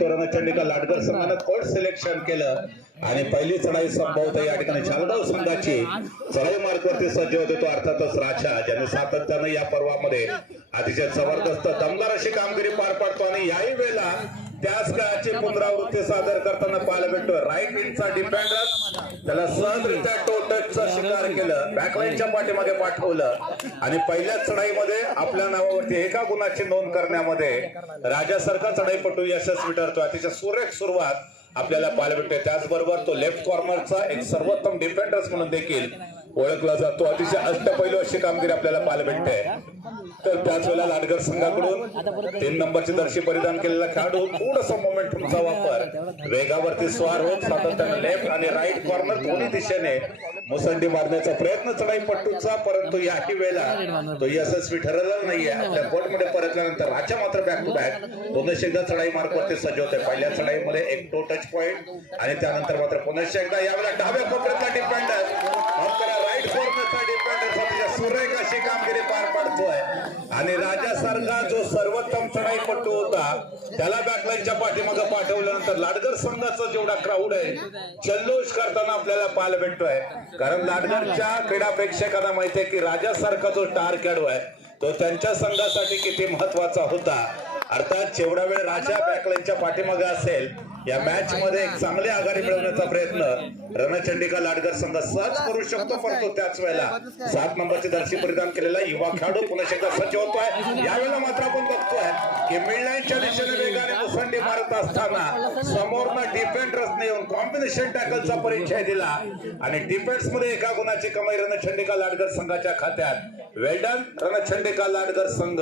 रणचंडिका लाडकर संघानं court selection केलं आणि पहिली चढाई संभवत या ठिकाणी जालगाव संघाची चढाई मार्गावरती सज्ज होते तो अर्थातच राजा, ज्याने सातत्यानं या पर्वामध्ये अतिशय जबरदस्त दमदार अशी कामगिरी पार पाडतो आणि याही वेळेला त्याच काळाची पुनरावृत्ती सादर करताना पाहायला भेटतो. राईट विंगचा डिफेंडर त्याला सहजरित्या टोटचा शिकार केलं, बॅकलाईनच्या पाठीमागे पाठवलं आणि पहिल्याच चढाईमध्ये आपल्या नावावरती एका गुणाची नोंद करण्यामध्ये राजासारखा चढाईपटू यशस्वी ठरतो. अतिशय सुरेख सुरुवात आपल्याला पाहायला भेटते. त्याचबरोबर तो लेफ्ट कॉर्नरचा एक सर्वोत्तम डिफेंडर्स म्हणून देखील ओळखला जातो. अतिशय अष्टपैलू अशी कामगिरी आपल्याला पाहायला भेटते. तर त्याच वेळेला लाडकर संघाकडून 3 नंबरची दर्शी परिधान केलेला खेळाडू थोडासा मोमेंटमचा वापर वेगावरती स्वार होत सातत्याने लेफ्ट आणि राईट कॉर्नर दोन्ही दिशेने मुसंडी मारण्याचा प्रयत्न चढाईपट्टूचा, परंतु याही वेळेला तो यशस्वी ठरलेला नाहीये. आपल्या कोर्टमध्ये परतल्यानंतर राजा मात्र बॅक टू बॅक पुन्हा एकदा चढाई मार्गावरती सज्ज होते. पहिल्या चढाईमध्ये एक टो टच पॉइंट आणि त्यानंतर मात्र पुन्हा एकदा यावेळेला डाव्या कोपऱ्यातला डिफेंडर राईट कॉर्नरचा डिफेंडर सुरेख अशी कामगिरी पार पाडतोय आणि राजासारखा जो सर्वोत्तम चढाईपट्टू होता त्याला बॅकलाईनच्या पाठीमागे पाठवल्यानंतर लाडकर संघाचा जेवढा क्राऊड आहे जल्लोष करताना आपल्याला पाहायला भेटतोय. कारण लाडकरच्या क्रीडा प्रेक्षकांना माहिती आहे की राजासारखा जो स्टार खेळाडू आहे तो त्यांच्या संघासाठी किती महत्वाचा होता. अर्थात जेवढा वेळ राजा बॅकलाईनच्या पाठीमागे असेल या मॅच मध्ये एक चांगली आघाडी मिळवण्याचा प्रयत्न रणचंडिका लाडकर संघ सहज करू शकतो, परंतु त्याच वेळेला 7 नंबरची दर्शी परिधान केलेला युवा खेळाडू पुन्हा एकदा सज्ज होतोय. यावेळेला मात्र आपण बघतोय की मिडलाईनच्या दिशेने वेगाने मुसंडी मारत असताना समोरनं डिफेंडर्सने येऊन कॉम्बिनेशन टॅकलचा परिचय दिला आणि डिफेन्स मध्ये एका गुणाची कमाई रणचंडिका लाडकर संघाच्या खात्यात. वेल्डन रणचंडिका लाडकर संघ.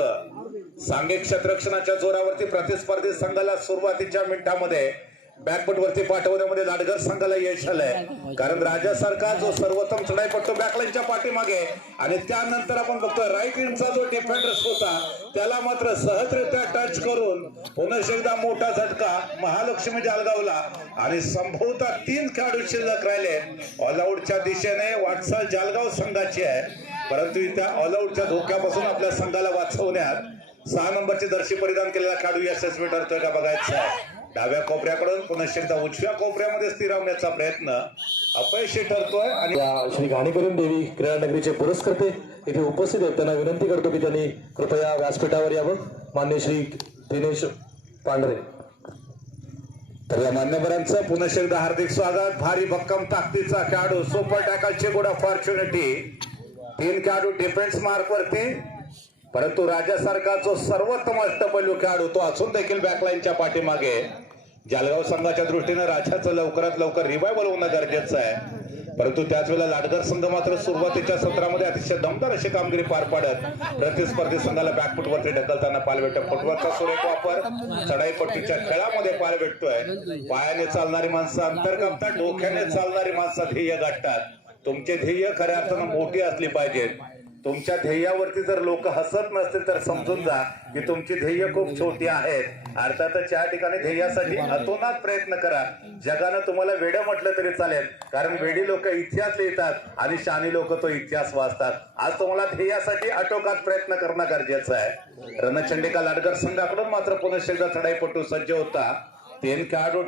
सांघिक क्षेत्ररक्षणाच्या जोरावरती प्रतिस्पर्धी संघाला सुरुवातीच्या मिनिटांमध्ये बॅकफुट वरती पाठवण्यामध्ये लाडकर संघाला यश आलंय. कारण राजासारखा जो सर्वोत्तम चढाईपट्टू बॅकलाईनच्या पाठीमागे आणि त्यानंतर आपण बघतोय राईट विंगचा जो डिफेंडर्स होता त्याला मात्र सहजरित्या टच करून पुन्हा एकदा मोठा झटका महालक्ष्मी जालगावला आणि संभवतः 3 खेळाडू शिल्लक राहिले. ऑलआउटच्या दिशेने वाटचाल जालगाव संघाची आहे, परंतु त्या ऑलआउटच्या धोक्यापासून आपल्या संघाला वाचवण्यात 6 नंबरची दर्शी परिधान केलेला खेळाडू यशस्वी ठरतोय का बघायचं आहे. डाव्या कोपऱ्याकडून पुन्हा एकदा उजव्या कोपऱ्यामध्ये स्थिरावण्याचा प्रयत्न अपयशी ठरतोय आणि श्री घाणेकरून देवी क्रीडा नगरीचे पुरस्कर्ते इथे उपस्थित आहेत. त्यांना विनंती करतो की त्यांनी कृपया व्यासपीठावर यावं. मान्य श्री दिनेश पांढरे. तर या मान्यवरांचं पुन्हा एकदा हार्दिक स्वागत. भारी भक्कम ताकदीचा खेळाडू, सुपर टॅकलची गुड ऑपॉर्च्युनिटी. 3 खेळाडू डिफेन्स मार्क वरती, परंतु राजासारखा जो सर्वोत्तम अष्टपैलू खेळाडू तो असून देखील बॅकलाईनच्या पाठीमागे. जालगाव संघाच्या दृष्टीने राजाचं लवकरात लवकर रिवायवल होणं गरजेचं आहे, परंतु त्याच वेळेला लाडकर संघ मात्र सुरुवातीच्या सत्रामध्ये अतिशय दमदार अशी कामगिरी पार पाडत प्रतिस्पर्धी संघाला बॅकफुट वरती ढकलताना पाहायला भेटतो. फुटबॉलचा सुरेख वापर चढाईपट्टीच्या खेळामध्ये पाहायला भेटतोय. पायाने चालणारी माणसं अंतर कापतात, डोक्याने चालणारी माणसं ध्येय गाठतात. तुमचे ध्येय खऱ्या अर्थानं मोठी असली पाहिजेत. तुमच्या ध्येयावरती जर लोक हसत नसतील तर समजून जा की तुमची ध्येय खूप छोटी आहेत. अर्थातच या ठिकाणी ध्येयासाठी अतोनात प्रयत्न करा. जगानं तुम्हाला वेडं म्हटलं तरी चालेल, कारण वेडी लोक इतिहास लिहितात आणि शहाणी लोक तो इतिहास वाचतात. आज तुम्हाला ध्येयासाठी आटोकाट प्रयत्न करणं गरजेचं आहे. रणचंडिका लाडकर संघाकडून मात्र पुन्हा एकदा चढाईपटू सज्ज होता. 3 खेळाडू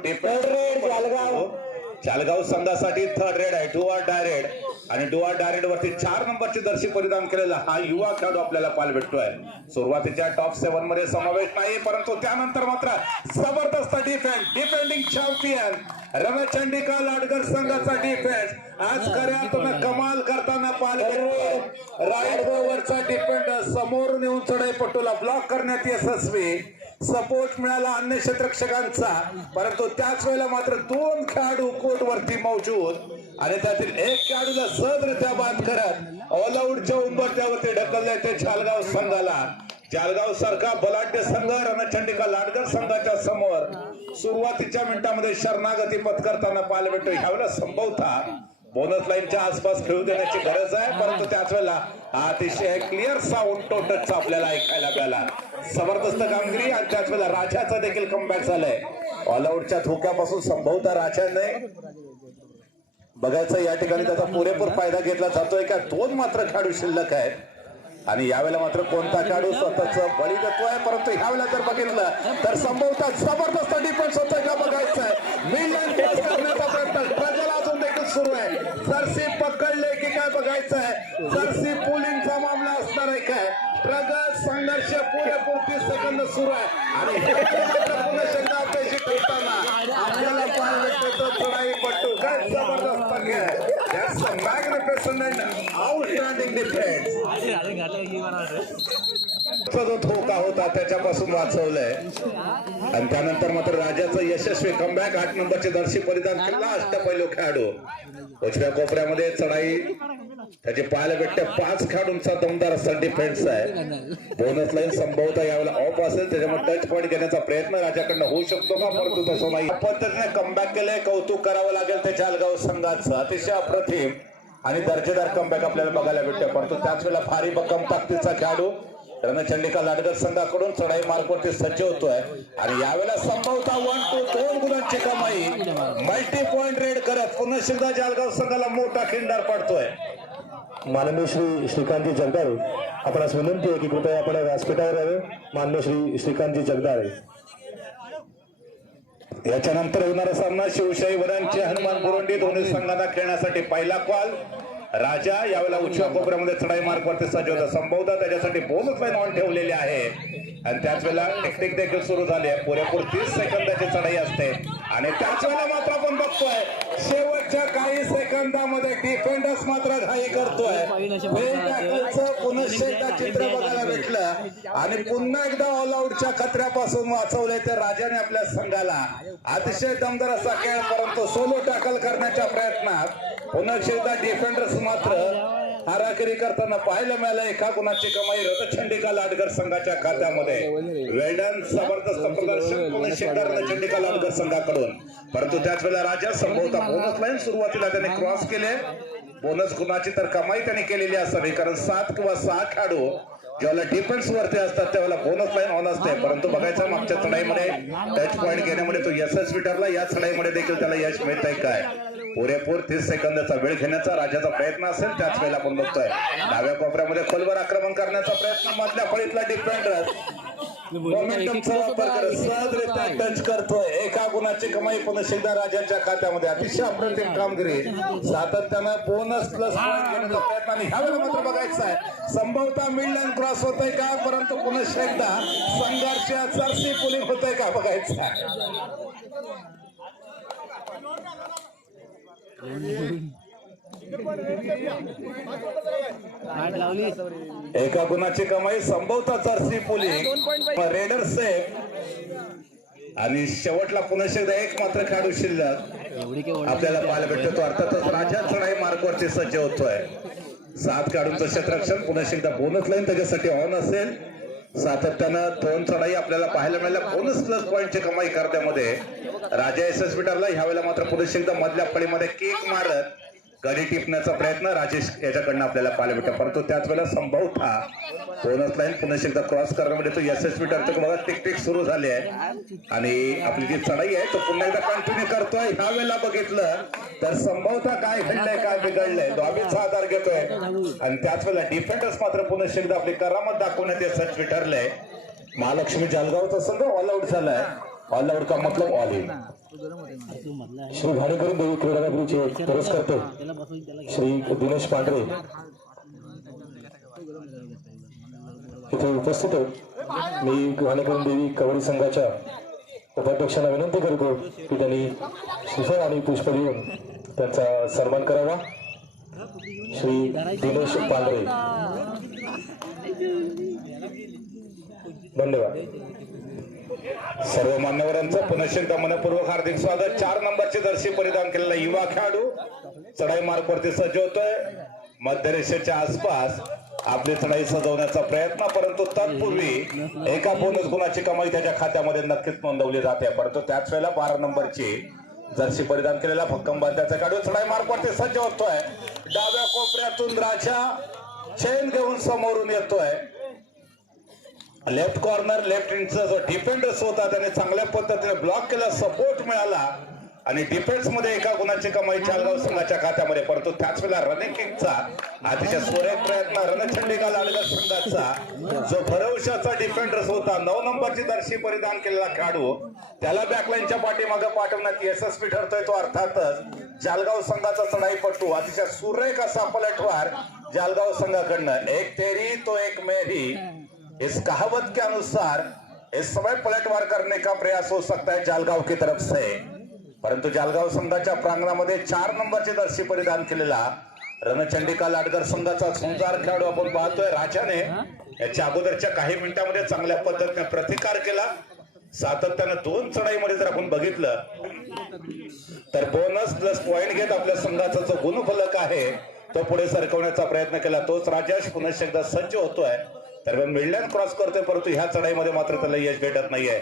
जालगाव संघासाठी 3rd रेड आहे. डू ऑर डाय रेड आणि डू ऑर डाय रेड वरती 4 नंबरची दर्शी परिधान केलेला हा युवा खेळाडू आपल्याला पाहायला भेटतोय. सुरुवातीच्या टॉप 7 मध्ये समावेश नाही, परंतु त्यानंतर मात्र जबरदस्त डिफेंडिंग चॅम्पियन रणचंडिका लाडकर संघाचा डिफेन्स आज खऱ्या अर्थानं कमाल करताना पाहायला भेटतोय. राईट वरचा डिफेंडर समोरून येऊन चढाईपट्टूला ब्लॉक करण्यात यशस्वी. सपोर्ट मिळाला अन्य क्षेत्ररक्षकांचा, परंतु त्याच वेळेला मात्र 2 खेळाडू कोर्ट वरती मौजूद आणि त्यातील एक खेळाडूला सहजरित्या बाद करत ऑल आउटच्या उंबरठ्यावरती ढकलले ते जालगाव संघाला. जालगाव सारखा बलाढ्य संघ रणचंडिका लाडकर संघाच्या समोर सुरुवातीच्या मिनिटांमध्ये शरणागती पत्करताना पाहायला भेटतो. ह्यावेळेला संभवता बोनस लाईनच्या आसपास खेळू देण्याची गरज आहे, परंतु त्याच वेळेला अतिशय क्लिअर साऊंड टोटचा आपल्याला ऐकायला मिळाला. जबरदस्त कामगिरी आणि त्याच वेळेला राजाचा देखील कमबॅक झालाय. ऑल आउटच्या धोक्यापासून संभवता राजाने बघायचं या ठिकाणी त्याचा पुरेपूर फायदा घेतला जातोय का. 2 मात्र खेळाडू शिल्लक आहेत. आणि यावेळेला मात्र कोणता खेळाडू स्वतःच बळी देतोय, परंतु ह्यावेळेला जर बघितलं तर संभवतः जबरदस्त डिफेन्स होतोय का बघायचं आहे. मिडलाईन क्रॉस करण्याचा प्रयत्न स्ट्रगल अजून देखील सुरू आहे. जर्सी पकडले की काय बघायचं आहे. जर्सी पुलिंगचा मामला असणार आहे काय. स्ट्रगल संघर्ष पुरेपूर 30 सेकंद सुरू आहे आणि पुन्हा शंका अपेक्षित ठेवताना आपल्याला पाहायला चढाई पट्टू काय जबरदस्त आहे. That's a magnificent and outstanding defense. जो धोका होता त्याच्यापासून वाचवलंय आणि त्यानंतर मात्र राजाचं यशस्वी कमबॅक. 8 नंबरचे जर्सी परिधान केला अष्टपैलू खेळाडू. उजव्या कोपऱ्यामध्ये चढाई त्याचे पाहायला भेटते. 5 खेळाडूंचा दमदार असा डिफेन्स आहे. बोनस लाईन संभवतः यावेळेला ऑफ असेल त्याच्यामुळे टच पॉईंट घेण्याचा प्रयत्न राजाकडनं होऊ शकतो का, परंतु तसं नाही. पद्धतीने कमबॅक केलंय. कौतुक करावं लागेल त्या जालगाव संघाचं. अतिशय अप्रतिम आणि दर्जेदार कमबॅक आपल्याला बघायला भेटते. परंतु त्याच वेळेला भारी भक्कम ताकदीचा खेळाडू रणचंडिका लाडगर संघाकडून चढाई मार्गवरती सज्ज होतोय आणि यावेळेला संभवतः 1-2 गुणांची कमाई मल्टी पॉइंट रेड करत पुन्हा एकदा जालगाव संघाला मोठा खिंडार पडतोय. माननीय श्री श्रीकांतजी जगदाळे आपणास विनंती आहे की कृपया आपण व्यासपीठावर यावे. माननीय श्री श्रीकांतजी जगदाळे. याच्यानंतर होणारा सामना शिवशाही वरांचे हनुमान बुरुंडी दोन्ही संघांना खेळण्यासाठी पहिला कॉल. राजा यावेळेला उजव्या कोपऱ्यामध्ये चढाई मार्गवरती सज्ज होता. संभवतः त्याच्यासाठी बोनस लाईन ऑन ठेवलेली आहे आणि त्याच वेळेला टेक्निक देखील सुरू झाली आहे. पुरेपूर 30 सेकंदाची चढाई असते आणि त्याच वेळेला मात्र आपण बघतोय शेवटच्या काही सेकंदामध्ये डिफेंडर्स मात्र घाई करतोय. पुन्हा एकदा चित्र बघायला भेटलं आणि पुन्हा एकदा ऑल आउटच्या खतऱ्यापासून वाचवले ते राजाने आपल्या संघाला. अतिशय दमदार असा खेळ, परंतु सोलो टॅकल करण्याच्या प्रयत्नात पुन्हा एकदा डिफेंडर्स मात्र हाराकिरी करताना पाहायला मिळालं. एका गुणाची कमाई रणचंडिका लाडगर संघाच्या खात्यामध्ये. वेल्डन जबरदस्त प्रदर्शन पुन्हा एकदा रणचंडिका लाडगर संघाकडून. परंतु त्याच वेळेला राजा संभवतः बोनस लाईन सुरुवातीला त्याने क्रॉस केले. बोनस गुणाची तर कमाई त्याने केलेली असावी, कारण 7 किंवा 6 खेळाडू ज्यावेळेला डिफेन्स वरती असतात त्यावेळेला बोनस लाईन ऑन असते. परंतु बघायचं मागच्या चढाईमध्ये टच पॉईंट घेण्यामध्ये तो यशस्वी ठरला. या चढाईमध्ये देखील त्याला यश मिळतंय काय. पुरेपूर 30 सेकंदाचा वेळ घेण्याचा राजाचा प्रयत्न असेल. त्याच वेळेला आपण बघतोय डाव्या कोपऱ्यामध्ये खोलवर आक्रमण करण्याचा प्रयत्न. मधल्या फळीतला डिफेंडर मोमेंटमचा वापर करत सहजरित्या टच करतोय. एका गुणाची कमाई पुन्हा एकदा राजाच्या खात्यामध्ये. अतिशय अप्रतिम कामगिरी. सातत्यानं बोनस प्लस पॉईंट घेण्याचा प्रयत्न आणि ह्यावेळेला मात्र बघायचं आहे संभवतः मिडलाईन क्रॉस होतोय का, परंतु पुन्हा एकदा संघर्ष जर्सी पुलिंग होतोय का बघायचं आहे. एका गुणाची कमाई संभवतः जर्सी पुलिंग रेडर सेफ आणि शेवटला पुन्हा एकदा एक मात्र खेळाडू शिल्लक आपल्याला पाहायला भेटतो. अर्थातच राजा चढाई मार्गवरती सज्ज होतोय. 7 खेळाडूंचं क्षेत्ररक्षण पुन्हा एकदा बोनस लाईन त्याच्यासाठी ऑन असेल. सातत्यानं 2 चढाई आपल्याला पाहायला मिळाल्या. बोनस प्लस पॉईंटची कमाई करण्यामध्ये राजा यशस्वी ठरला. ह्यावेळेला मात्र पुन्हा एकदा मधल्या फळीमध्ये किक मारत गडी टिपण्याचा प्रयत्न राजेश याच्याकडनं आपल्याला पाहायला भेटतो. परंतु त्याच वेळेला संभवतः बोनस लाईन पुन्हा एकदा क्रॉस करण्यामध्ये तो यशस्वी ठरतो. बघा टिक सुरू झाली आहे आणि आपली जी चढाई आहे तो पुन्हा एकदा कंटिन्यू करतोय. ह्या वेळेला बघितलं तर संभवतः काय घडलंय काय बिघडलंय दोन्हीचा आधार घेतोय आणि त्याच वेळेला डिफेंडर्स मात्र पुन्हा एकदा आपली करामत दाखवण्यात यशस्वी ठरलंय. महालक्ष्मी जालगावचा संघ ऑल आउट झालाय. ऑल आउट का मतलब ऑल इन. श्री घाणेकर देवी क्रीडा नगरीचे पुरस्कर्ते श्री दिनेश पांढरे इथे उपस्थित आहेत. मी घाणेकर देवी कबड्डी संघाच्या उपाध्यक्षांना विनंती करतो की त्यांनी श्रीफळ आणि पुष्प देऊन त्यांचा सन्मान करावा. श्री दिनेश पांढरे, धन्यवाद. सर्व मान्यवरांचं पुन्हा एकदा मनपूर्वक हार्दिक स्वागत. 4 नंबरचे जर्सी परिधान केलेला युवा खेळाडू चढाई मार्गवरती सज्ज होतोय. मध्यरेषेच्या आसपास आपली चढाई सजवण्याचा प्रयत्न, परंतु तत्पूर्वी एका बोनस गुणाची कमाई त्याच्या खात्यामध्ये नक्कीच नोंदवली जाते. परंतु त्याच वेळेला 12 नंबरची जर्सी परिधान केलेला भक्कम बांध्याचा खेळाडू चढाई मार्गवरती सज्ज होतोय. डाव्या कोपऱ्यातून राजा चेन घेऊन समोरून येतोय. लेफ्ट कॉर्नर लेफ्ट इंडचा जो डिफेंडर्स होता त्याने चांगल्या पद्धतीने ब्लॉक केला. सपोर्ट मिळाला आणि डिफेन्स मध्ये एका गुणाची कमाई चालगाव संघाच्या खात्यामध्ये, परंतु त्याच वेळेला रनिंग किकचा अतिशय सुरेख प्रयत्न रणचंडिका लाडगर संघाचा जो भरवशाचा डिफेंडर्स होता, 9 नंबरची जर्सी परिधान केलेला खेळाडू, त्याला बॅकलाईनच्या पाठीमागे पाठवण्यात यशस्वी ठरतोय तो अर्थातच जालगाव संघाचा चढाईपट्टू. अतिशय सुरेख असा पलटवार जालगाव संघाकडनं. एक तेरी तो एक मेरी, इस कहावत के अनुसार इस समय पलटवार करने का प्रयास हो सकता है जालगाव की तरफ से, परंतु जालगाव संघाच्या प्रांगणामध्ये 4 नंबरची जर्सी परिधान केलेला रणचंडिका लाडगर संघाचा झुंजार खेळाडू आपण पाहतोय राजाने याच्या अगोदरच्या काही मिनिटांमध्ये चांगल्या पद्धतीने प्रतिकार केला. सातत्यानं 2 चढाईमध्ये जर आपण बघितलं तर बोनस प्लस पॉइंट घेत आपल्या संघाचा जो गुणफलक आहे तो पुढे सरकवण्याचा प्रयत्न केला. तोच राजेश पुन्हा एकदा सज्ज होतोय, तर मिडलँड क्रॉस करतोय, परंतु ह्या चढाईमध्ये मात्र त्याला यश भेटत नाहीये.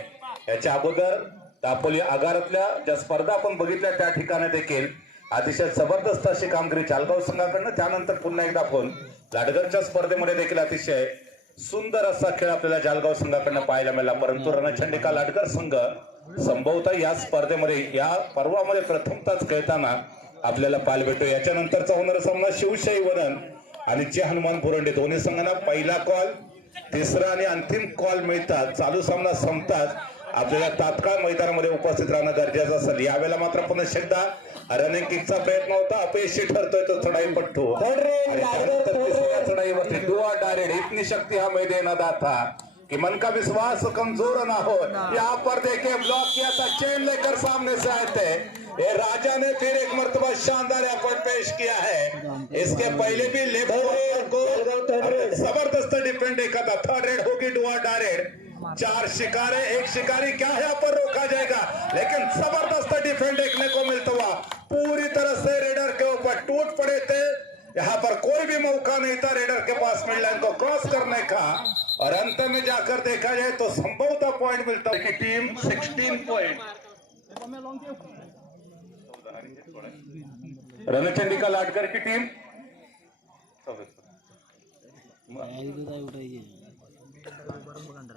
याच्या अगोदर दापोली आगारातल्या ज्या स्पर्धा आपण बघितल्या त्या ठिकाणी देखील अतिशय जबरदस्त अशी कामगिरी जालगाव संघाकडनं. त्यानंतर पुन्हा एकदा आपण लाडगरच्या स्पर्धेमध्ये देखील अतिशय सुंदर असा खेळ आपल्याला जालगाव संघाकडनं पाहायला मिळाला, परंतु रणचंडिका लाडगर संघ संभवतः या स्पर्धेमध्ये या पर्वामध्ये प्रथमताच खेळताना आपल्याला पाहायला भेटतो. याच्यानंतरचा होणारा सामना शिवशाही वरण आणि जे हनुमान बुरंडे, दोन्ही संघांना पहिला कॉल, तिसरा आणि अंतिम कॉल मिळतात. चालू सामना संपतात आपल्याला तात्काळ मैदानामध्ये उपस्थित राहणं गरजेचं असेल. यावेळेला मात्र पुन्हा एकदा रनिंग किकचा प्रयत्न होता, अपयशी ठरतोय तो चढाईपट्टू. चढाईवरती डू और डायरेक्ट, इतनी शक्ति हमें देना दाता कि मन का विश्वास कमजोर ना हो. यहाँ पर देखिए ब्लॉक किया था, चेन लेकर सामने से आए थे. ये राजा ने फिर एक मर्तबा शानदार एफर्ट पेश किया है. इसके पहले भी लेफ्ट को जबरदस्त डिफेंड देखा था. थर्ड रेड होगी डू और डायरेक्ट. 4 शिकारे, एक शिकारी क्या यहाँ पर रोका जाएगा, लेकिन जबरदस्त डिफेंड देखने को मिलता हुआ पूरी तरह से रेडर के ऊपर टूट पड़े थे. यहाँ पर कोई भी मौका नहीं था रेडर के पास मिडलाइन को क्रॉस करने का, और अंत में जाकर देखा जाए तो संभवतः पॉइंट मिलता है कि टीम 16 पॉइंट. रणचंडिका लाडगर की टीम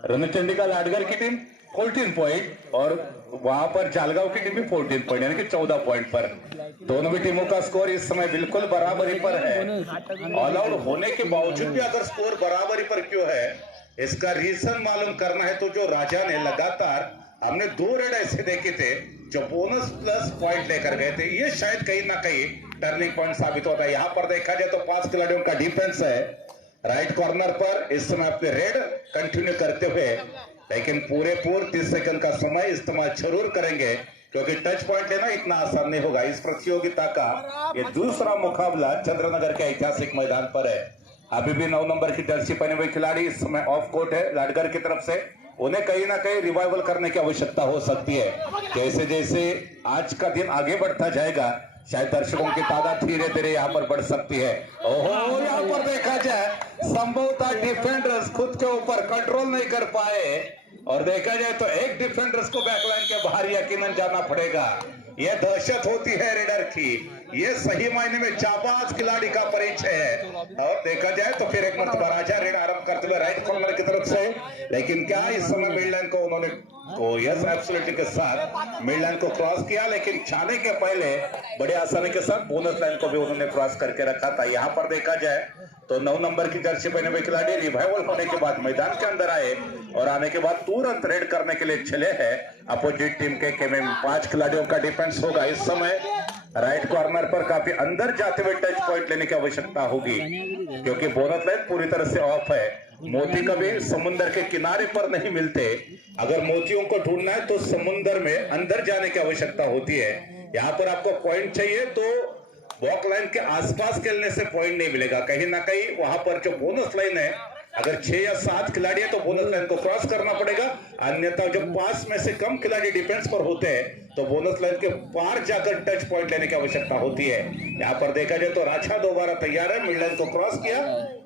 रणचंडिका लाडगर की टीम 14 पॉइंट और वहां पर जालगांव की टीम भी 14 पॉइंट यानी कि 14 पॉइंट पर. दोनों भी टीमों का स्कोर इस समय बिल्कुल बराबरी पर है. ऑल आउट होने के बावजूद भी अगर स्कोर बराबरी पर क्यों है, इसका रीजन मालूम करना है तो जो राजा ने लगातार, हमने 2 रेड ऐसे देखे थे जो बोनस प्लस पॉइंट लेकर गए थे, ये शायद कहीं ना कहीं टर्निंग पॉइंट साबित होता है. यहाँ पर देखा जाए तो 5 खिलाड़ियों का डिफेंस है राइट कॉर्नर पर. इस समय अपने रेड कंटिन्यू करते हुए, लेकिन पूरे 30 सेकंड का समय इस्तेमाल जरूर करेंगे, क्योंकि टच पॉइंट लेना इतना आसान नहीं होगा. इस प्रतियोगिता का ये दूसरा मुकाबला चंद्रनगर के ऐतिहासिक मैदान पर है. अभी भी 9 नंबर की जर्सी पहने हुए खिलाड़ी इस समय ऑफ कोर्ट है लाडगर की तरफ से. उन्हें कहीं ना कहीं रिवाइवल करने की आवश्यकता हो सकती है. जैसे जैसे आज का दिन आगे बढ़ता जाएगा, शायद दर्शकों की तादाद धीरे धीरे यहाँ पर बढ़ सकती है. ओहो, यहाँ पर देखा जाए संभवतः डिफेंडर्स खुद के ऊपर कंट्रोल नहीं कर पाए, और देखा जाए तो एक डिफेंडर्स को बैकलाइन के बाहर यकीनन जाना पड़ेगा. यह दहशत होती है रेडर की, ये सही मायने में जाबाज खिलाड़ी का परिचय है. और देखा जाए तो फिर एक मर्तबा राजा रेड आरंभ करते हुए राइट कॉर्नर की तरफ से, लेकिन क्या इस समय मिडलाइन को उन्होंने यस एब्सोल्युटली के साथ मिडलाइन को क्रॉस किया, लेकिन जाने के पहले बड़े आसानी के साथ बोनस लाइन को भी उन्होंने क्रॉस करके रखा था. यहाँ पर देखा जाए तो 9 नंबर की जर्सी पहने हुए खिलाड़ी रिवाइवल होने के बाद मैदान के अंदर आए और आने के बाद तुरंत रेड करने के लिए चले हैं अपोजिट टीम के केम में. 5 खिलाड़ियों का डिफेंस होगा. इस समय राइट कॉर्नर पर काफी अंदर जाते हुए टच पॉइंट लेने की आवश्यकता होगी, क्योंकि बोनस लाइन पूरी तरह से ऑफ है. मोती कभी समुद्र के किनारे पर नहीं मिलते. अगर मोतियों को ढूंढना है तो समुद्र में अंदर जाने की आवश्यकता होती है. यहाँ पर आपको पॉइंट चाहिए तो वॉक लाइन के आसपास खेलने से पॉइंट नहीं मिलेगा. कहीं ना कहीं वहां पर जो बोनस लाइन है, अगर 6 या 7 खिलाड़ी है तो बोनस लाइन को क्रॉस करना पड़ेगा. अन्यथा जब 5 में से कम खिलाड़ी डिफेंस पर होते हैं तो बोनस लाइन के पार जाकर टच पॉइंट लेने की आवश्यकता होती है. यहाँ पर देखा जाए तो राजा दोबारा तैयार है, मिड लाइन को क्रॉस किया,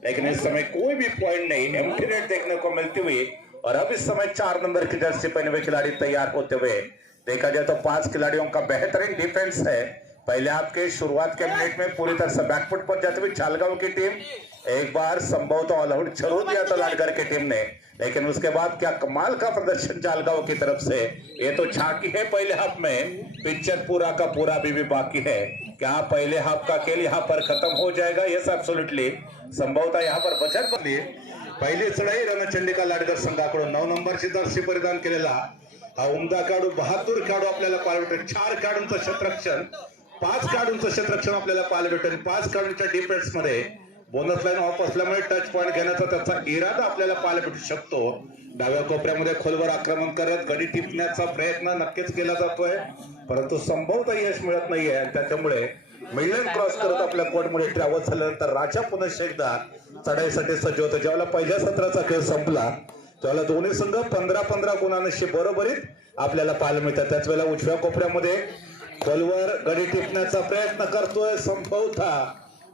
लेकिन इस समय कोई भी पॉइंट नहीं. एम्प्टी रेड देखने को मिलती हुई, और अब इस समय 4 नंबर की जर्सी पहने हुए खिलाड़ी तैयार होते हुए. देखा जाए तो 5 खिलाड़ियों का बेहतरीन डिफेंस है. पहले आपके शुरुआत के मिनट में पूरी तरह से बैकफुट पर जाते हुए जालगांव की टीम एक बार संभवतः ऑल आउट जरूर दिया था लाडगर की टीम ने, लेकिन उसके बाद क्या कमाल का प्रदर्शन जालगांव की तरफ से। ये तो झांकी है पहले हाफ में, पिक्चर पूरा का पूरा अभी भी बाकी है। क्या पहले हाफ का खेल यहाँ पर खत्म हो जाएगा? यस एब्सोल्युटली, संभवतः यहाँ पर बचत बनली। पहिली चढाई रणचंडिका लाडगर संघाकडून 9 नंबरची जर्सी परिधान केलेला हा उमदा खेळाडू, बहादूर खेळाडू आपल्याला पाहायला भेटेल। 4 खेळाडूंचं क्षेत्ररक्षण, 5 खेळाडूंचं क्षेत्ररक्षण आपल्याला पाहायला भेटेल। 5 खेळाडूंच्या डिफेन्स मध्ये बोनस लाईन ऑफ असल्यामुळे टच पॉइंट घेण्याचा त्याचा इरादा आपल्याला पाहायला भेटू शकतो। डाव्या कोपऱ्यामध्ये खोलवर आक्रमण करत गडी टिपण्याचा प्रयत्न नक्कीच केला जातोय, परंतु संभवतः यश मिळत नाहीये आणि त्याच्यामुळे मिडलाईन क्रॉस करत आपल्या कोर्टमध्ये ट्रॅव्हल झाल्यानंतर राजा पुन्हा एकदा चढाईसाठी सज्ज होतो। ज्यावेळेला पहिल्या सत्राचा खेळ संपला त्यावेळेला दोन्ही संघ 15-15 गुणांशी बरोबरीत आपल्याला पाहायला मिळतात। त्याच वेळेला उजव्या कोपऱ्यामध्ये खोलवर गडी टिपण्याचा प्रयत्न करतोय, संभवतः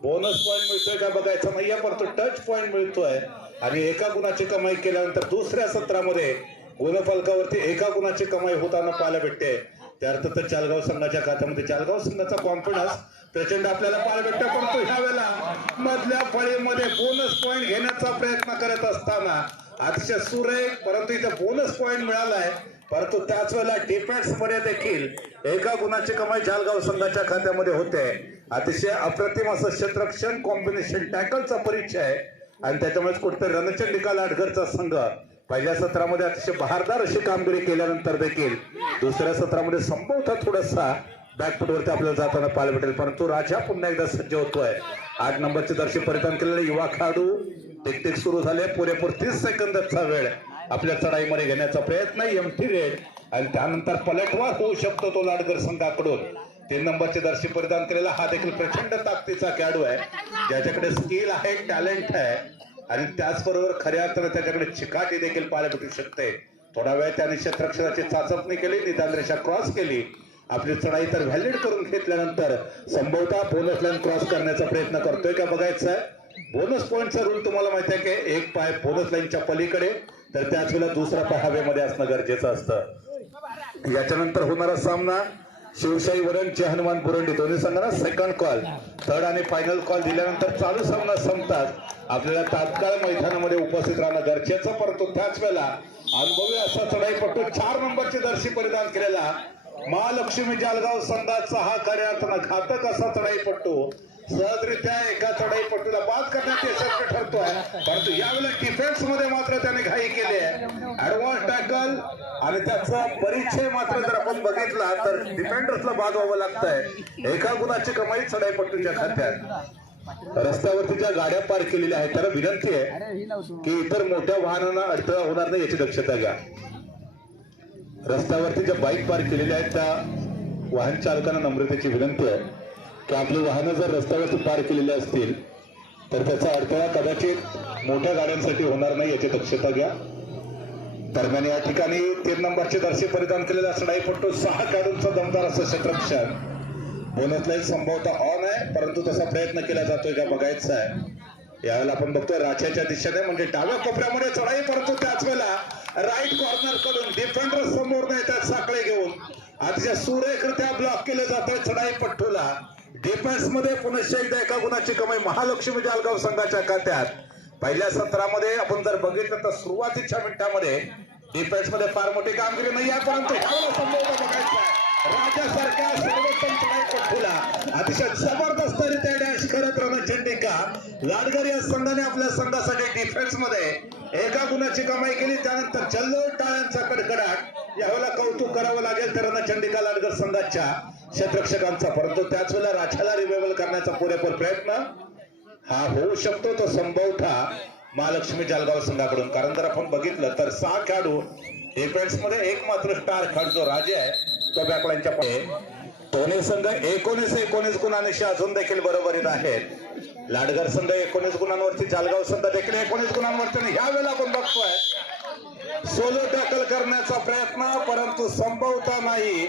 बोनस पॉइंट मिळतोय का बघायचं नाहीये, परंतु टच पॉइंट मिळतोय आणि एका गुणाची कमाई केल्यानंतर दुसऱ्या सत्रामध्ये गुणफलकावरती एका गुणाची कमाई होताना पाहायला भेटते। त्या अर्थात जालगाव संघाच्या खात्यामध्ये जालगाव संघाचा कॉन्फिडन्स प्रचंड आपल्याला पाहायला भेटतो, परंतु ह्या वेळेला मधल्या फळीमध्ये बोनस पॉइंट घेण्याचा प्रयत्न करत असताना अतिशय सुरेख, परंतु इथे बोनस पॉइंट मिळालाय, परंतु त्याच वेळेला डिफेन्स मध्ये देखील एका गुणाची कमाई जालगाव संघाच्या खात्यामध्ये होते। अतिशय अप्रतिम असं क्षेत्ररक्षण कॉम्बिनेशन टॅकलचा परिचय आहे आणि त्याच्यामुळे कुठेतरी रणचंडिका लाडगरचा संघ पहिल्या सत्रामध्ये अतिशय बहारदार अशी कामगिरी केल्यानंतर देखील दुसऱ्या सत्रामध्ये संभवतः थोडासा बॅकफुटवरती आपल्याला जाताना पाहायला भेटेल, परंतु राजा पुन्हा एकदा सज्ज होतोय। 8 नंबरचे दर्शी परिधान केलेले युवा खेळाडू टिक सुरू झाले। पुरेपूर 30 सेकंदाचा वेळ आपल्या चढाईमध्ये घेण्याचा प्रयत्न, एमटी रेड आणि त्यानंतर पलटवार होऊ शकतो तो लाडगर संघाकडून। 3 नंबरचे दर्शी परिधान केलेला हा देखील प्रचंड ताकदीचा खेळाडू आहे, ज्याच्याकडे स्किल आहे, टॅलेंट आहे आणि त्याचबरोबर खऱ्या अर्थाने त्याच्याकडे चिकाटी देखील पाहायला भेटू शकते। थोडा वेळ त्याने क्षेत्ररक्षणाची चाचपणी केली, निदान रेषा क्रॉस केली, आपली चढाई तर व्हॅलिड करून घेतल्यानंतर संभवतः बोनस लाईन क्रॉस करण्याचा प्रयत्न करतोय का बघायचं आहे। बोनस पॉइंटचा रूल तुम्हाला माहिती आहे की एक पाय बोनस लाईनच्या पलीकडे तर त्याच वेळेला दुसरा पाय हवेमध्ये असणं गरजेचं असतं। याच्यानंतर होणारा सामना शिवशाही वरणचे हनुमान बुरंडी दोन्ही संघांना सेकंड कॉल, थर्ड आणि फायनल कॉल दिल्यानंतर चालू सामना संपतात आपल्याला तात्काळ मैदानामध्ये उपस्थित राहणं गरजेचं, परंतु त्याच वेळेला अनुभवी असा चढाईपटू 4 नंबरचे दर्शी परिधान केलेला महालक्ष्मी जालगाव संघाचा हा खऱ्या अर्थानं घातक असा चढाईपटू सहजरित्या एका चढाईपटूला बाद करण्यात यशस्वी ठरतोय, परंतु यावेळेला डिफेन्स मध्ये मात्र त्याने घाई केली आहे। ऍडव्हान्स टॅकल आणि त्याचा परिचय मात्र जर आपण बघितला तर डिफेंडर्सला बाद व्हावं लागतंय। एका गुणाची कमाई चढाईपटूच्या खात्यात। रस्त्यावरती ज्या गाड्या पार्क केलेल्या आहेत त्याला विनंती आहे की इतर मोठ्या वाहनांना अडथळा होणार नाही याची दक्षता घ्या। रस्त्यावरती ज्या बाईक पार्क केलेल्या आहेत त्या वाहन चालकांना नम्रतेची विनंती आहे की आपली वाहनं जर रस्त्यावरती पार्क केलेली असतील तर त्याचा अडथळा कदाचित मोठ्या गाड्यांसाठी होणार नाही याची दक्षता घ्या। दरम्यान या ठिकाणी 3 नंबरचे दर्शी परिधान केलेला चढाईपटू 6 खेळाडूंचं दमदार असं क्षेत्ररक्षण, बोनस लाईन संभवतः ऑन आहे, परंतु तसा प्रयत्न केला जातोय का बघायचा आहे। यावेळेला आपण बघतोय राजाच्या दिशेने म्हणजे डाव्या कोपऱ्यामध्ये चढाई, परंतु त्याच वेळेला राईट कॉर्नर कडून डिफेंडर समोर नाही त्यात साखळे घेऊन अतिशय सुरेखरित्या ब्लॉक केलं जातोय चढाईपटूला। डिफेन्स मध्ये पुन्हा एकदा एका गुणाची कमाई महालक्ष्मी जालगाव संघाच्या खात्यात। पहिल्या सत्रामध्ये आपण जर बघितलं तर सुरुवातीच्या मिनिटांमध्ये डिफेन्स मध्ये फार मोठी कामगिरी नाही आहे, परंतु ह्याला संभवतः बघायचं आहे राजासारख्या सर्वोत्तम चढाईपटूला अतिशय जबरदस्तरित्या डॅश करत रणचंडिका लाडगर या संघाने आपल्या संघासाठी डिफेन्स मध्ये एका गुणाची कमाई केली। त्यानंतर जल्लोष टाळ्यांचा कडकडाट, यावेळेला कौतुक करावं लागेल तर रणचंडिका लाडगर संघाच्या क्षेत्ररक्षकांचा, परंतु त्याच वेळेला राजाला रिव्हेबल करण्याचा पुरेपूर प्रयत्न हा होऊ शकतो तो संभवतः महालक्ष्मी जालगाव संघाकडून। कारण जर आपण बघितलं तर 6 खेळाडू डिफेन्स मध्ये एक मात्र स्टार खेळाडू जो राजा आहे तो बॅकलाईनच्या पुढे। दोन्ही संघ 19 गुणांशी अजून देखील बरोबरीत आहेत। लाडगर संघ 19 गुणांवरती, जालगाव संघ देखील 19 गुणांवरती। ह्या वेळेला आपण बघतोय सोलो टॅकल करण्याचा प्रयत्न, परंतु संभवतः नाही।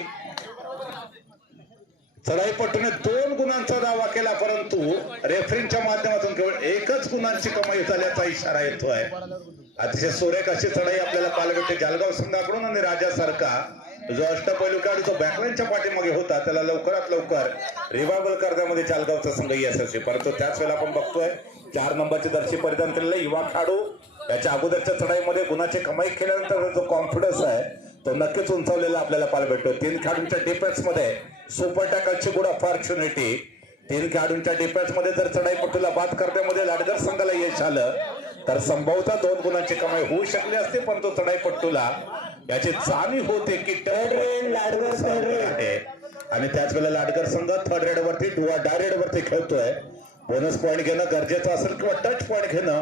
चढाईपटूने 2 गुणांचा दावा केला, परंतु रेफरींच्या माध्यमातून केवळ 1च गुणांची कमाई झाल्याचा इशारा येतोय। अतिशय सुरेख अशी चढाई आपल्याला पाहायला भेटते जालगाव संघाकडून आणि राजासारखा जो अष्टपैलू खेळाडू जो बॅकलाईनच्या पाठीमागे होता त्याला लवकरात लवकर रिवायवल करण्यामध्ये जालगावचा संघ यशस्वी, परंतु त्याच वेळेला आपण बघतोय 4 नंबरची जर्सी परिधान केलेला युवा खेळाडू याच्या अगोदरच्या चढाईमध्ये गुणाची कमाई केल्यानंतर जो कॉन्फिडन्स आहे तो नक्कीच उंचावलेला आपल्याला पाहायला भेटतो. 3 खेळाडूंच्या डिफेन्स मध्ये सुपर टॅकलची गुड ऑपॉर्च्युनिटी. 3 खेळाडूंच्या डिफेन्स मध्ये जर चढाईपट्टूला बाद करण्यामध्ये लाडगर संघाला यश आलं तर संभवतः 2 गुणांची कमाई होऊ शकली असते, पण तो चढाईपट्टूला याची जाणीव होते की थर्ड रेड आहे आणि त्याच वेळेला लाडगर संघ थर्ड रेड वरती डाय रेड वरती खेळतोय. बोनस पॉईंट घेणं गरजेचं असेल किंवा टच पॉईंट घेणं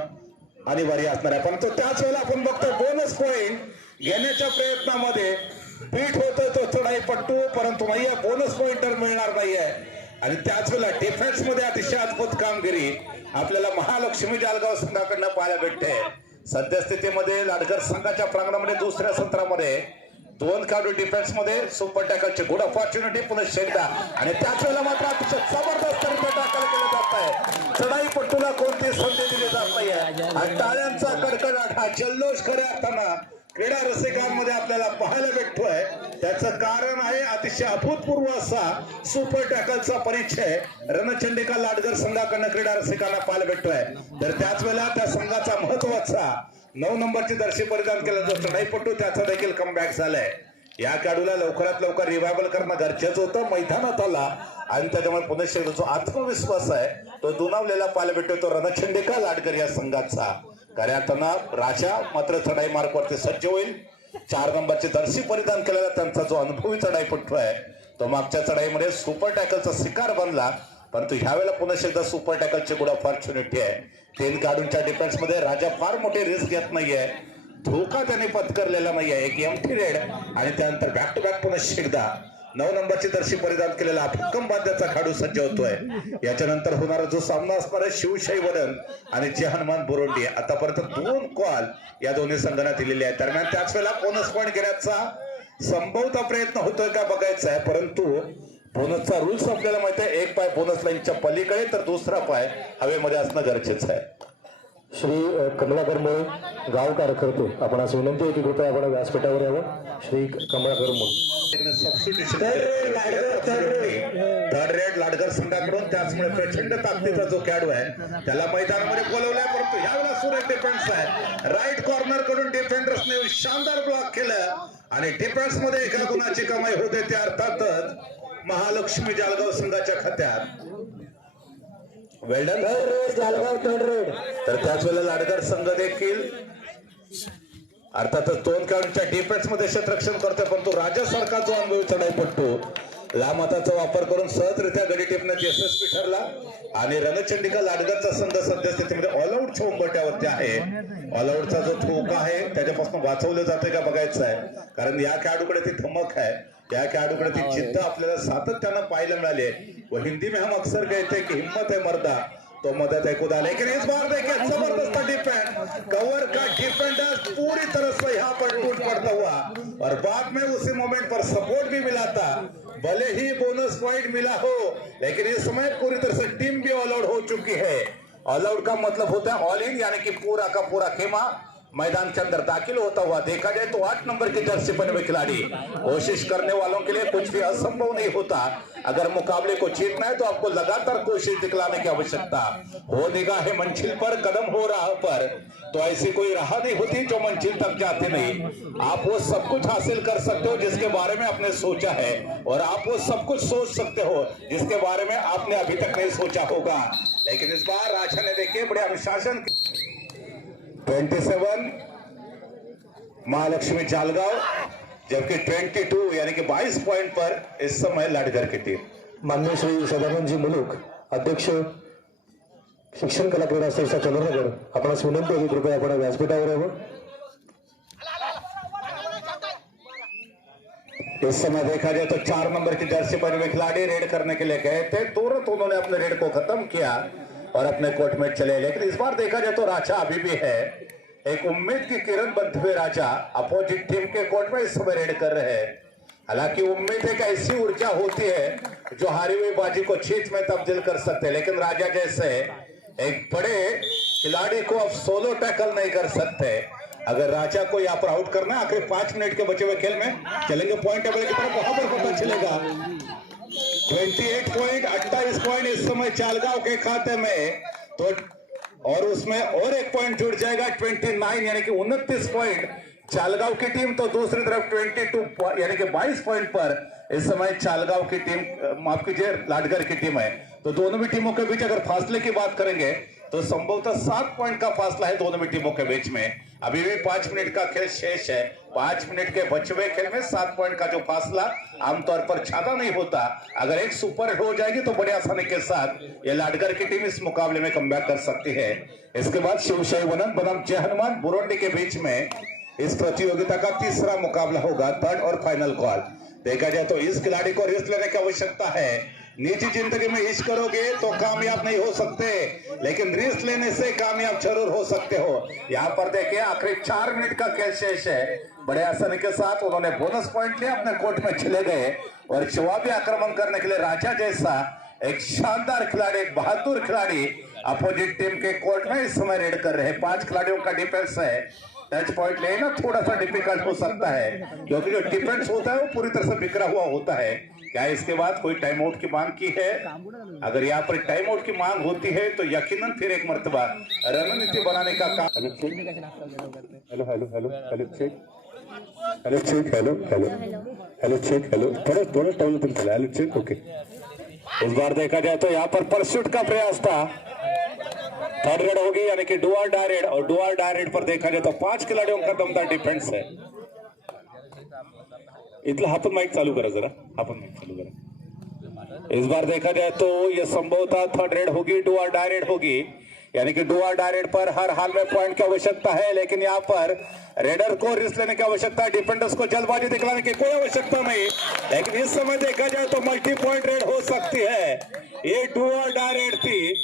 अनिवार्य असणार आहे, परंतु त्याच वेळेला आपण बघतो बोनस पॉईंट घेण्याच्या प्रयत्नामध्ये बीट होतोय तो चढाईपट्टू, परंतु नाहीये बोनस पॉईंट तर मिळणार नाहीये. आणि त्याच वेळेला डिफेन्स मध्ये अतिशय अद्भुत कामगिरी आपल्याला महालक्ष्मी जालगाव संघाकडनं पाहायला भेटते. सद्यस्थितीमध्ये लाडगर संघाच्या प्रांगणामध्ये दुसऱ्या सत्रामध्ये 2 खेळाडू डिफेन्स मध्ये सुपर टॅकलचे गुड ऑपॉर्च्युनिटी पुन्हा एकदा आणि त्याच वेळेला मात्र अतिशय जबरदस्त रित्या टॅकल केलं जात आहे. चढाईपट्टूला कोणती संधी दिली जात नाहीये आणि टाळ्यांचा कडकडाट हा जल्लोष खऱ्या अर्थानं क्रीडा रसिकांमध्ये आपल्याला पाहायला भेटतोय. त्याचं कारण आहे अतिशय अभूतपूर्व असा सुपर टॅकलचा परिचय रणचंडिका लाडगर संघाकडनं क्रीडा रसिकांना पाहायला भेटतोय. तर त्याच वेळेला त्या संघाचा महत्वाचा 9 नंबरची जर्सी परिधान केला जो चढाईपट्टू त्याचा देखील कमबॅक झालाय. या खेळाडूला लवकरात लवकर रिवायवल करणं गरजेचं होतं. मैदानात आला आणि त्याच्यामुळे पुन्हा जो आत्मविश्वास आहे तो दुणावलेला पाहायला भेटतोय तो रणचंडिका लाडगर या संघाचा. खऱ्या अर्थानं राजा मात्र चढाई मार्गवरती सज्ज होईल. 4 नंबरची जर्सी परिधान केलेला त्यांचा जो अनुभवी चढाईपट्टू आहे तो मागच्या चढाईमध्ये सुपर टॅकलचा शिकार बनला, परंतु ह्यावेळेला पुन्हा एकदा सुपर टॅकलची गुड ऑपॉर्च्युनिटी आहे. 3 खेळाडूंच्या डिफेन्स मध्ये राजा फार मोठी रिस्क घेत नाहीये, धोका त्याने पत्करलेला नाहीये. एक एमटी रेड आणि त्यानंतर बॅक टू बॅक पुन्हा एकदा 9 नंबरची जर्सी परिधान केलेला भक्कम बाद्याचा खेळाडू सज्ज होतोय. याच्यानंतर होणारा जो सामना असणार आहे शिवशाही वदन आणि जे हनुमान बोरोंडी. आतापर्यंत 2 कॉल या दोन्ही संघांना दिलेले आहेत. दरम्यान त्याच वेळेला बोनस पॉईंट घेण्याचा संभवता प्रयत्न होतोय का बघायचा आहे, परंतु बोनसचा रूल्स आपल्याला माहिती आहे. एक पाय बोनस लाईनच्या पलीकडे तर दुसरा पाय हवेमध्ये असणं गरजेचं आहे. श्री कमलाकर मोळे गाव कार्यकर्ते आपण असं विनंती आहे की कृपया आपण व्यासपीठावर यावं. श्री कमलाकर मोळे थर्ड रेड लाडगर संघाकडून त्याचमुळे प्रचंड ताकदीचा जो खेळाडू आहे त्याला मैदानामध्ये बोलवलाय, परंतु यावेळेला सुरेख डिफेन्स आहे. राईट कॉर्नर कडून डिफेंडर्सने शानदार ब्लॉक केलं आणि डिफेन्स मध्ये एका गुणाची कमाई होते ते अर्थातच महालक्ष्मी जालगाव संघाच्या खात्यात. Well done Jalgaon third raid. तर त्याच वेळेला लाडगर संघ देखील अर्थातच 2 खेळाडूंच्या डिफेन्स मध्ये क्षेत्ररक्षण करतोय, परंतु राजासारखा जो अनुभवी चढाईपट्टू लांब हाताचा वापर करून सहजरित्या गडी टिपण्यात यशस्वी ठरला आणि रणचंडिका लाडगरचा संघ सद्यस्थितीमध्ये ऑलआउटच्या उंबरठ्यावरती आहे. ऑलआउटचा जो धोका आहे त्याच्यापासून वाचवलं जाते का बघायचं आहे, कारण या खेळाडूकडे ती धमक आहे, त्या खेळाडूकडे ती जिद्द आपल्याला सातत्यानं पाहायला मिळाली आहे. वो हिंदी में हम अक्सर कहते हैं कि हिम्मत है मर्दा तो मदद है खुदा, लेकिन इस बार देखिए जबरदस्त डिफेंड कवर का डिफेंडर पूरी तरह से यहाँ पर टूट पड़ता हुआ और बाद में उसी मोमेंट पर सपोर्ट भी मिला था. भले ही बोनस पॉइंट मिला हो लेकिन इस समय पूरी तरह से टीम भी ऑल आउट हो चुकी है. ऑल आउट का मतलब होता है ऑल इन, यानी कि पूरा का पूरा खेमा मैदान के अंदर दाखिल होता हुआ देखा जाए तो 8 नंबर की जर्सी पहने हुए खिलाड़ी. कोशिश करने वालों के लिए कुछ भी असंभव नहीं होता. अगर मुकाबले को जीतना है तो आपको लगातार कोशिश दिखलाने की आवश्यकता हो. निगाह मंजिल पर कदम हो राह पर, तो ऐसी कोई राह नहीं होती जो मंजिल तक जाती नहीं. आप वो सब कुछ हासिल कर सकते हो जिसके बारे में आपने सोचा है, और आप वो सब कुछ सोच सकते हो जिसके बारे में आपने अभी तक नहीं सोचा होगा. लेकिन इस बार राजा ने देखिए बड़े अनुशासन 27 महालक्ष्मी जालगाव, जबकि 22 यानी कि 22 पॉइंट पर इस समय लाडगर की टीम. माननीय श्री सदानंद जी मुलुक अध्यक्ष शिक्षण कला क्रीडा संस्था चंद्रनगर आपण विनंती आहे की कृपया आपण व्यासपीठावर यावं. इस समय देखा जाए तो 4 नंबर की जर्सी पर वे खिलाड़ी रेड करने के लिए गए थे, तुरंत उन्होंने अपने रेड को खत्म किया और अपने कोर्ट में चले. लेकिन इस बार देखा जाए तो राजा अभी भी है. एक उम्मीद की किरण बनते हुए राजा अपोजिट टीम के कोर्ट में इस समय रेड कर रहे हैं. हालांकि उम्मीद एक ऐसी ऊर्जा होती है जो हारी हुई बाजी को जीत में तब्दील कर सकते हैं, लेकिन राजा जैसे एक बड़े खिलाड़ी को अब सोलो टैकल नहीं कर सकते. अगर राजा को यहाँ पर आउट करना है आखिर 5 मिनट के बचे हुए खेल में चलेंगे पॉइंट टेबल की तरफ, वहां पर पता चलेगा 28 पॉइंट 28 पॉइंट इस समय चालगांव के खाते में, तो और उसमें और एक पॉइंट जुड़ जाएगा 29 यानी कि 29 पॉइंट चालगांव की टीम, तो दूसरी तरफ 22 यानी कि 22 पॉइंट पर इस समय चालगांव की टीम, माफ कीजिए लाडगर की टीम है। तो दोनों भी टीमों के बीच अगर फासले की बात करेंगे तो संभवतः 7 पॉइंट का फासला है दोनों भी टीमों के बीच में। अभी भी 5 मिनट का खेल शेष है, 5 मिनट के बचे हुए खेल में 7 पॉइंट का जो फासला आमतौर पर ज्यादा नहीं होता, अगर एक सुपर हिट हो जाएगी तो बड़े आसानी के साथ ये लाडगर की टीम इस मुकाबले में कमबैक कर सकती है। इसके बाद शिवशाही वनम बनाम जय हनुमान बुरुंडी के बीच में इस प्रतियोगिता का तीसरा मुकाबला होगा, थर्ड और फाइनल कॉल। देखा जाए तो इस खिलाड़ी को रिस्क लेने की आवश्यकता है। निजी जिंदगी में इश्क करोगे तो कामयाब नहीं हो सकते, लेकिन रिस्क लेने से कामयाब जरूर हो सकते हो। यहाँ पर देखिए आखिरी 4 मिनट का खेल शेष है, बड़े आसानी के साथ उन्होंने बोनस पॉइंट लिया, अपने कोर्ट में चले गए और जवाबी आक्रमण करने के लिए राजा जैसा एक शानदार खिलाड़ी, एक बहादुर खिलाड़ी अपोजिट टीम के कोर्ट में इस समय रेड कर रहे हैं। 5 खिलाड़ियों का डिफेंस है, टच पॉइंट लेना थोड़ा सा डिफिकल्ट हो सकता है क्योंकि जो डिफेंस होता है वो पूरी तरह से बिखरा हुआ होता है। क्या इसके बाद कोई टाइम आउट की मांग की है? अगर यहाँ पर टाइम आउट की मांग होती है तो यकीनन फिर एक मर्तबा रणनीति बनाने का काम। Hello hello hello hello check hello check hello hello hello check hello थोड़ा थोड़ा टाइम तुम चला हेलो चेक ओके। इस बार देखा जाए तो यहाँ पर परस्यूट का प्रयास था, थर्ड रेड होगी यानी कि डुआर डायरेड, और डुआर डायरेड पर देखा जाए तो 5 खिलाड़ियों का दमदार डिफेंस है। इतना हापन माइक चालू करा जरा, हापन माइक चालू करा। इस बार देखा जाए तो ये संभवतः थर्ड रेड होगी, डुआर डायरेड होगी, यानी कि डुआर डायरेड पर हर हाल में पॉइंट की आवश्यकता है, लेकिन यहाँ पर रेडर को रिस्क लेने की आवश्यकता है, डिफेंडर्स को जल्दबाजी दिखलाने की कोई आवश्यकता नहीं। लेकिन इस समय देखा जाए तो मल्टी पॉइंट रेड हो सकती है। ये डुआर डायरेड थी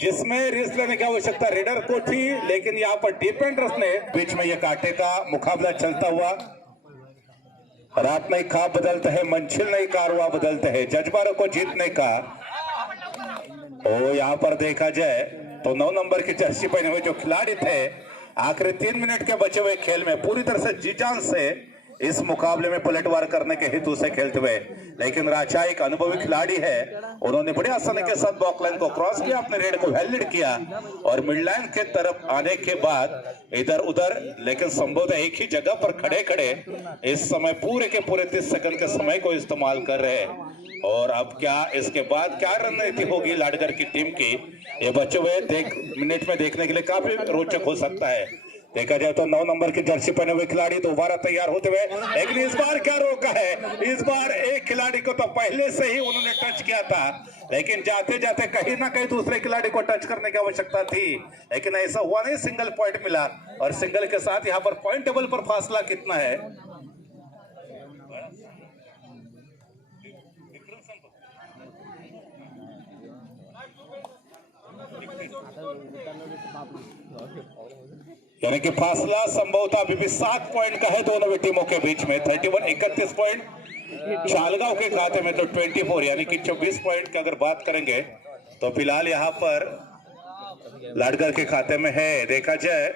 जिसमें रिस्क लेने की आवश्यकता रेडर को थी, लेकिन यहाँ पर डिफेंडर्स ने बीच में ये कांटे का मुकाबला चलता हुआ। रात नहीं ख्वाब बदलते हैं, मंजिल नहीं कारवा बदलते हैं, जज्बारों को जीतने का। और यहाँ पर देखा जाए तो 9 नंबर की जर्सी पहने हुए जो खिलाड़ी थे आखिरी 3 मिनट के बचे हुए खेल में पूरी तरह से जी जान से इस मुकाबले में पलटवार करने के हेतु से खेलते हुए, लेकिन राजा एक अनुभवी खिलाड़ी है, उन्होंने बड़े आसानी के साथ बॉक्लाइन को क्रॉस किया, अपने रेड को वैलिड किया और मिड लाइन के तरफ आने के बाद इधर उधर, लेकिन संभवतः एक ही जगह पर खड़े खड़े इस समय पूरे के पूरे 30 सेकंड के समय को इस्तेमाल कर रहे हैं। और अब क्या इसके बाद क्या रणनीति होगी लाडगर की टीम की, ये बचे हुए मिनट में देखने के लिए काफी रोचक हो सकता है। देखा जाए तो 9 नंबर की जर्सी पहने हुए खिलाड़ी दोबारा तैयार होते हुए, लेकिन इस बार क्या रोका है? इस बार एक खिलाड़ी को तो पहले से ही उन्होंने टच किया था, लेकिन जाते जाते कहीं ना कहीं दूसरे खिलाड़ी को टच करने की आवश्यकता थी, लेकिन ऐसा हुआ नहीं, सिंगल पॉइंट मिला। और सिंगल के साथ यहाँ पर पॉइंट टेबल पर फासला कितना है? यानी कि फासला संभवतः अभी भी 7 पॉइंट का है दोनों भी टीमों के बीच में। 31 पॉइंट चालगांव के खाते में, तो 24 यानी कि 24 पॉइंट की अगर बात करेंगे तो फिलहाल यहाँ पर लाडगर के खाते में है। देखा जाए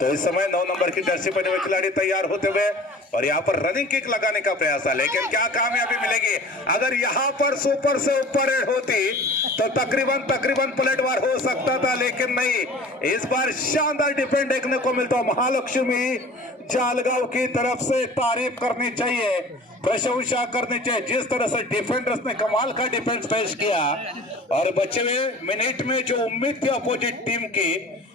तो इस समय 9 नंबर की जर्सी पहने हुए खिलाड़ी तैयार होते हुए और यहाँ पर रनिंग किक लगाने का प्रयास है, लेकिन क्या कामयाबी मिलेगी? अगर यहाँ पर सुपर से ऊपर रेड होती तो तकरीबन पलटवार हो सकता था, लेकिन नहीं। इस बार शानदार डिफेंड देखने को मिलता। महालक्ष्मी चालगांव की तरफ से तारीफ करनी चाहिए, प्रशंसा करनी चाहिए, जिस तरह से डिफेंडर्स ने कमाल का डिफेंस पेश किया और बचे हुए मिनट में जो उम्मीद थी अपोजिट टीम की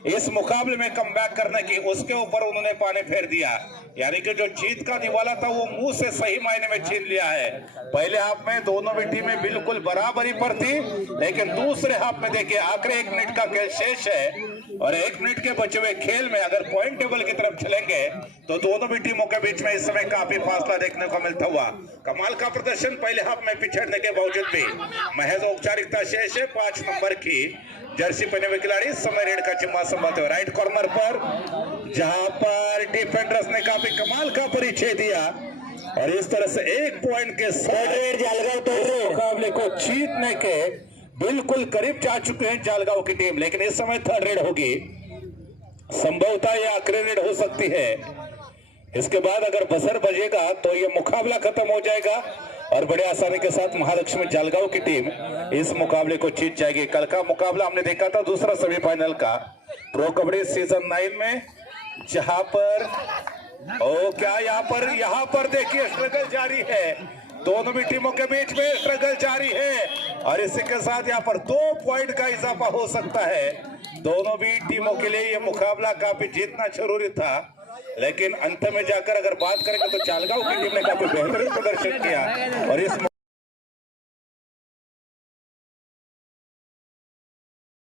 इस मुकाबले में कमबैक करने की, उसके ऊपर उन्होंने पानी फेर दिया। यानी कि जो जीत का निवाला था वो मुंह से सही मायने में छीन लिया है। पहले हाफ में दोनों भी टीमें बिल्कुल बराबरी पर थी, लेकिन दूसरे हाफ में देखिए आखिरी 1 मिनट का खेल शेष है और 1 मिनट के बचे हुए खेल में अगर पॉइंट टेबल की तरफ चलेंगे तो दोनों भी टीमों के बीच में इस समय काफी फासला देखने को मिलता हुआ। कमाल का प्रदर्शन पहले हाफ में पिछड़ने के बावजूद भी महज औपचारिकता शेष है। 5 नंबर की जर्सी पहने हुए खिलाड़ी इस समय रेड का चिम्मा संभालते हुए राइट कॉर्नर पर, जहां पर डिफेंडर्स ने काफी कमाल का परिचय दिया और इस तरह से 1 पॉइंट के साथ मुकाबले को जीतने के बिल्कुल करीब जा चुके हैं जालगांव की टीम। लेकिन इस समय थर्ड रेड होगी, संभवतः ये आखिरी हो सकती है। इसके बाद अगर बजर बजेगा तो ये मुकाबला खत्म हो जाएगा और बड़े आसानी के साथ महालक्ष्मी जलगांव की टीम इस मुकाबले को जीत जाएगी। कल का मुकाबला हमने देखा था दूसरा सेमीफाइनल का प्रो कबड्डी सीजन 9 में, जहां पर क्या यहाँ पर देखिए स्ट्रगल जारी है, दोनों भी टीमों के बीच में स्ट्रगल जारी है और इसी के साथ यहाँ पर 2 पॉइंट का इजाफा हो सकता है। दोनों भी टीमों के लिए यह मुकाबला काफी जीतना जरूरी था, लेकिन अंत में जाकर अगर बात करेंगे तो जलगांव की टीम ने काफी बेहतरीन प्रदर्शन किया और इस